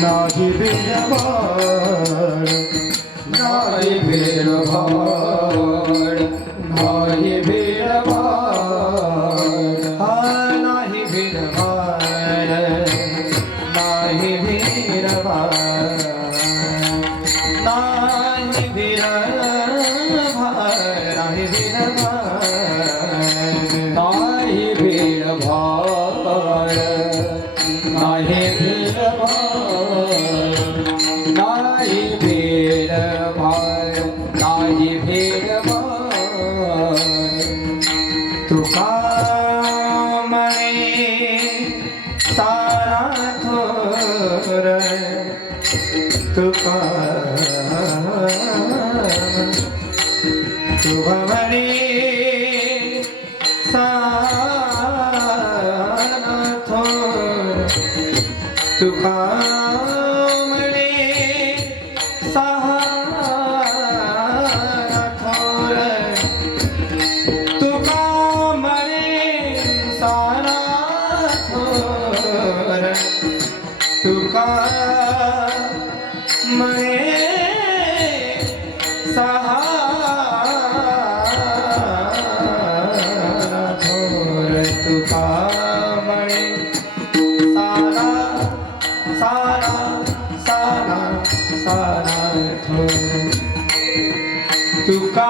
नाही भेदभाव नाही भेदभाव नाही भेदभाव नाही भेदभाव नाही भेदभाव नाही भेदभाव नाही भेदभाव नाही भेदभाव नाही भेदभाव नाही भेदभाव नाही भेदभाव तुका म्हणे सारा थोर तुका म्हणे सारा थोर तुका म्हणे सारा थोर तुका म्हणे सारा थोर तुका म्हणे सारा थोर तुका म्हणे सारा सारा सारा सारा थोर तुका